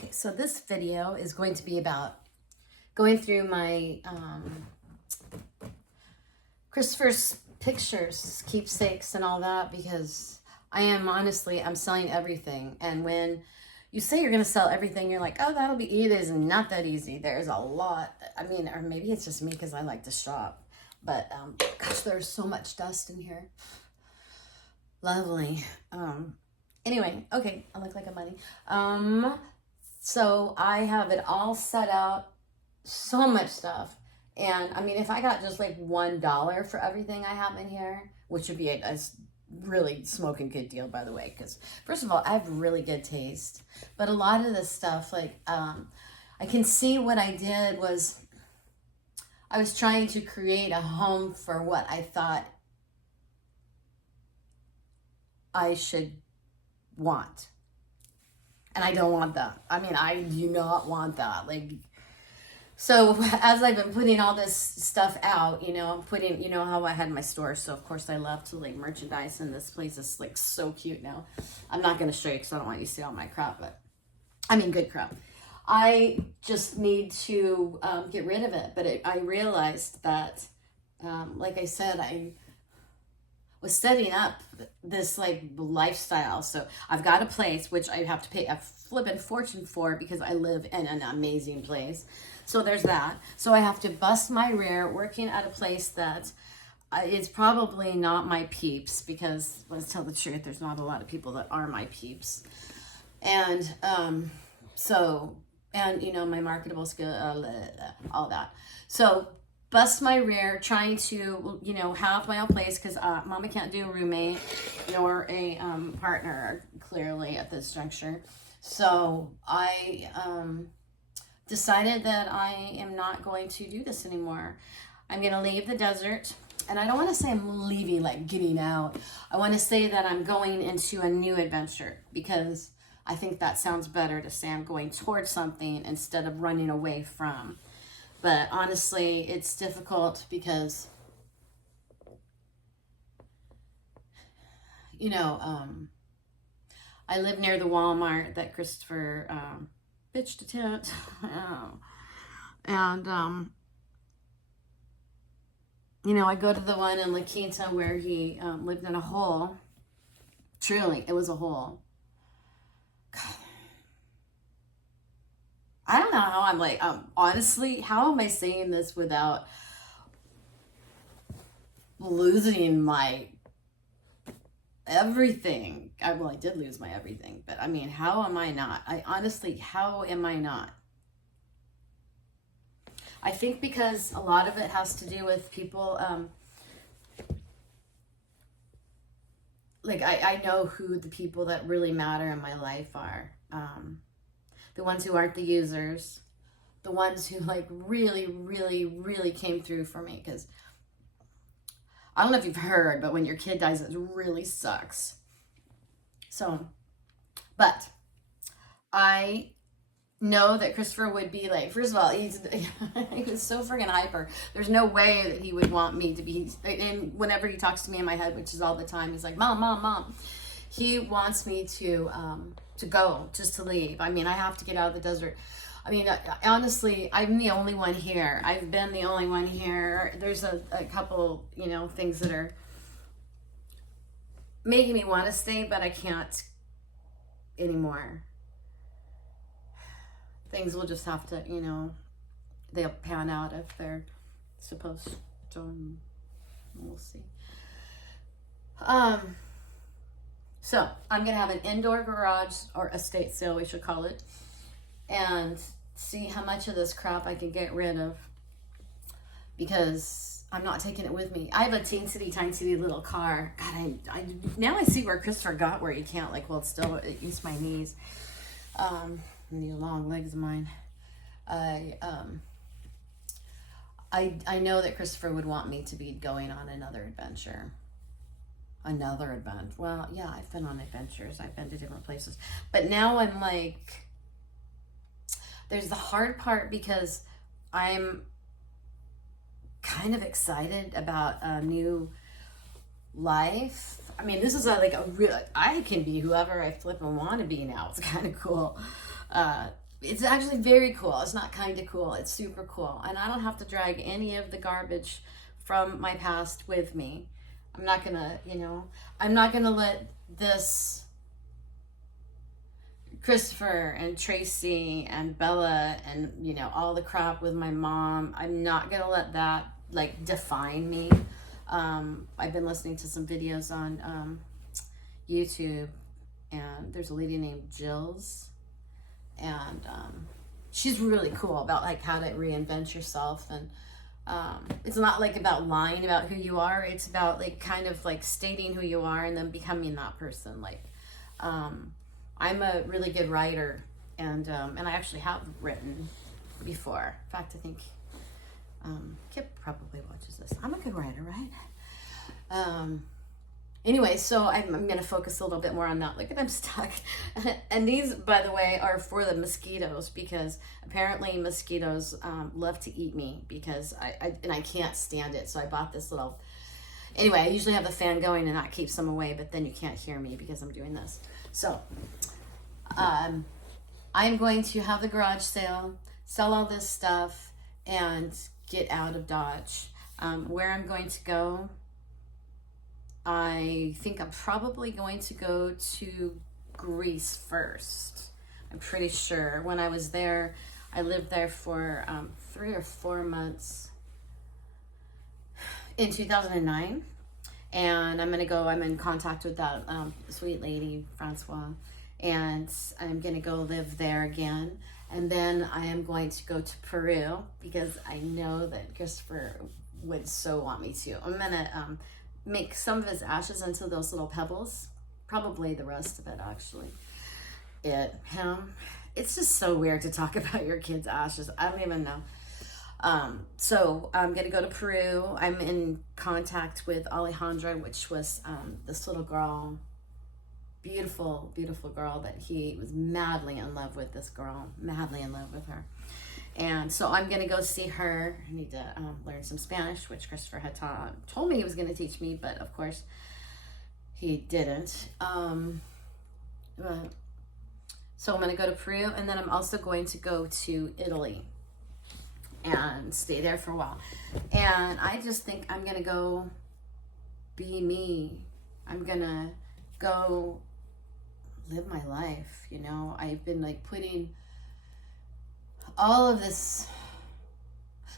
Okay, so this video is going to be about going through my Christopher's pictures, keepsakes, and all that, because I'm selling everything. And when you say you're going to sell everything, you're like, oh, that'll be easy. It's not that easy. There's a lot. I mean, or maybe it's just me because I like to shop. But gosh, there's so much dust in here. Lovely. Anyway, okay, I look like a bunny. So I have it all set out, so much stuff. And I mean, if I got just like $1 for everything I have in here, which would be a really smoking good deal, by the way, because first of all, I have really good taste. But a lot of this stuff, like, I can see what I did was I was trying to create a home for what I thought I should want. And I don't want that. I mean, I do not want that. Like, so as I've been putting all this stuff out, I'm putting, how I had my store. So of course I love to like merchandise, and this place is like so cute now. I'm not going to show you because I don't want you to see all my crap, but I mean, good crap. I just need to get rid of it. But I realized that, like I said, I was setting up this like lifestyle. So I've got a place which I have to pay a flippin' fortune for because I live in an amazing place. So there's that. So I have to bust my rear working at a place that is probably not my peeps, because let's tell the truth, there's not a lot of people that are my peeps. And my marketable skill, all that. So bust my rear trying to, have my own place, because Mama can't do a roommate nor a partner, clearly, at this juncture. So I decided that I am not going to do this anymore. I'm going to leave the desert. And I don't want to say I'm leaving, like getting out. I want to say that I'm going into a new adventure, because I think that sounds better to say I'm going towards something instead of running away from. But honestly, it's difficult because, I live near the Walmart that Christopher pitched a tent. And, I go to the one in La Quinta where he lived in a hole. Truly, it was a hole. God. I don't know how I'm like, honestly, how am I saying this without losing my everything? I did lose my everything, but I mean, how am I not? How am I not? I think because a lot of it has to do with people, like I know who the people that really matter in my life are. The ones who aren't the users, the ones who like really, really, really came through for me. Because I don't know if you've heard, but when your kid dies, it really sucks. So, but I know that Christopher would be like, first of all, he was so freaking hyper. There's no way that he would want me to be, and whenever he talks to me in my head, which is all the time, he's like, Mom, Mom, Mom. He wants me to go, just to leave. I mean, I have to get out of the desert. I mean, honestly, I'm the only one here. I've been the only one here. There's a couple, things that are making me want to stay, but I can't anymore. Things will just have to, they'll pan out if they're supposed to. We'll see. So I'm going to have an indoor garage, or estate sale, we should call it, and see how much of this crap I can get rid of, because I'm not taking it with me. I have a teensy little car. God, now I see where Christopher got where you can't, like, well, it eats my knees. These long legs of mine. I know that Christopher would want me to be going on another adventure. Well, yeah, I've been on adventures. I've been to different places. But now I'm like, there's the hard part, because I'm kind of excited about a new life. I mean, this is I can be whoever I flip and want to be now. It's kind of cool. It's actually very cool. It's not kind of cool. It's super cool. And I don't have to drag any of the garbage from my past with me. I'm not gonna, I'm not gonna let this Christopher and Tracy and Bella and, all the crap with my mom, I'm not gonna let that like define me. I've been listening to some videos on YouTube, and there's a lady named Jills, and she's really cool about like how to reinvent yourself. And it's not like about lying about who you are. It's about like kind of like stating who you are and then becoming that person. Like I'm a really good writer, and I actually have written before. In fact, I think Kip probably watches this. I'm a good writer, right? Anyway, so I'm going to focus a little bit more on that. Look at, I'm stuck. And these, by the way, are for the mosquitoes, because apparently mosquitoes love to eat me, because I can't stand it. So I bought this little, anyway, I usually have the fan going and that keeps them away, but then you can't hear me because I'm doing this. So I'm going to have the garage sale, sell all this stuff, and get out of Dodge. Where I'm going to go, I think I'm probably going to go to Greece first. I'm pretty sure. When I was there, I lived there for 3 or 4 months in 2009. And I'm in contact with that sweet lady, Francois. And I'm going to go live there again. And then I am going to go to Peru, because I know that Christopher would so want me to. I'm going to make some of his ashes into those little pebbles. Probably the rest of it, actually. It's just so weird to talk about your kid's ashes. I don't even know. So I'm going to go to Peru. I'm in contact with Alejandra, which was this little girl. Beautiful, beautiful girl that he was madly in love with. This girl, madly in love with her. And so I'm going to go see her. I need to learn some Spanish, which Christopher had told me he was going to teach me, but of course he didn't. So I'm going to go to Peru, and then I'm also going to go to Italy and stay there for a while. And I just think I'm going to go be me. I'm going to go live my life. I've been like putting all of this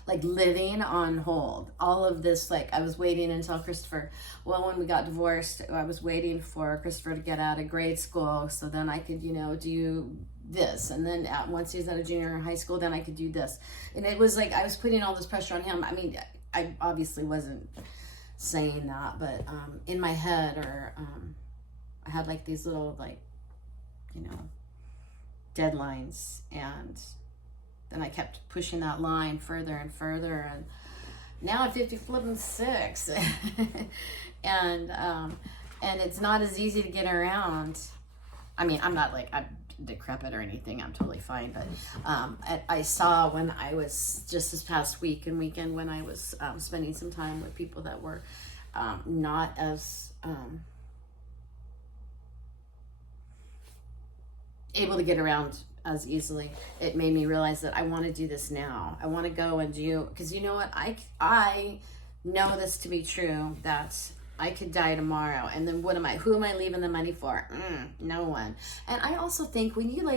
like living on hold. All of this, like, I was waiting until Christopher, when we got divorced, I was waiting for Christopher to get out of grade school so then I could, do this. And then once he was out of junior high school, then I could do this. And it was like I was putting all this pressure on him. I mean, I obviously wasn't saying that, but in my head, or I had like these little like, deadlines, and then I kept pushing that line further and further, and now I'm 56, and it's not as easy to get around. I mean, I'm not like I'm decrepit or anything. I'm totally fine, but I saw when I was just this past week and weekend when I was spending some time with people that were not as able to get around as easily. It made me realize that I want to do this now. I want to go and do, because you know what, I know this to be true, that I could die tomorrow, and then who am I leaving the money for? No one. And I also think when you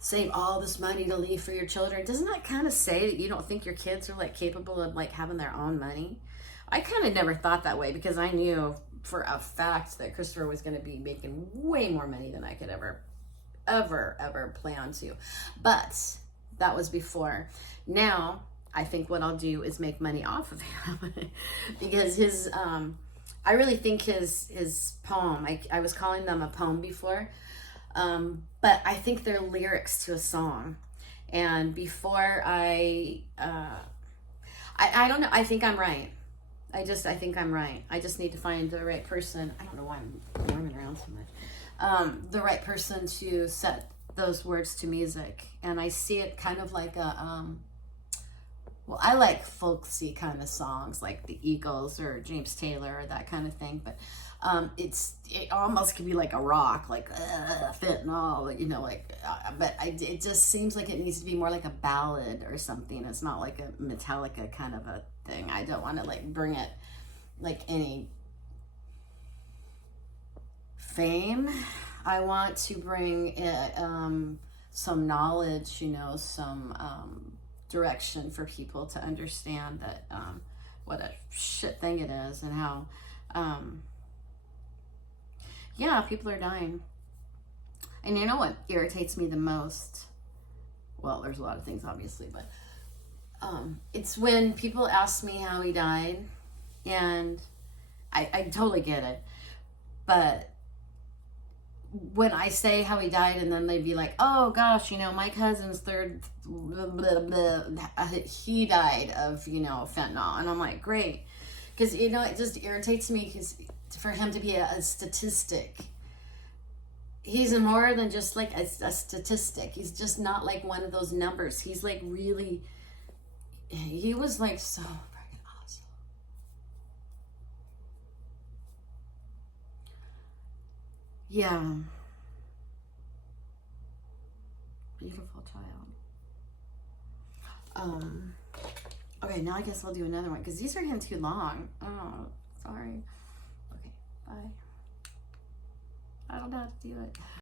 save all this money to leave for your children, doesn't that kind of say that you don't think your kids are like capable of like having their own money? I kind of never thought that way, because I knew for a fact that Christopher was going to be making way more money than I could ever plan to. But that was before. Now I think what I'll do is make money off of him because his I really think his poem, I was calling them a poem before, but I think they're lyrics to a song. And before I don't know, I think I'm right. I think I'm right. I just need to find the right person. I don't know why I'm warming around so much. The right person to set those words to music. And I see it kind of like well, I like folksy kind of songs like the Eagles or James Taylor or that kind of thing, but it almost could be like a rock, like fentanyl, you know, like. But it just seems like it needs to be more like a ballad or something. It's not like a Metallica kind of a thing. I don't want to like bring it like any fame. I want to bring it, some knowledge, you know, some direction for people to understand that what a shit thing it is, and how yeah, people are dying. And you know what irritates me the most? Well, there's a lot of things obviously, but it's when people ask me how he died, and I totally get it, but when I say how he died, and then they'd be like, "Oh gosh, you know, my cousin's third, blah, blah, blah, he died of, you know, fentanyl," and I'm like, great, because you know it just irritates me, because for him to be a statistic, he's more than just like a statistic. He's just not like one of those numbers. He's like really, he was like so freaking awesome. Yeah. Beautiful child. Um, okay, now I guess I'll do another one because these are getting too long. Oh, sorry. Okay, bye. I don't know how to do it.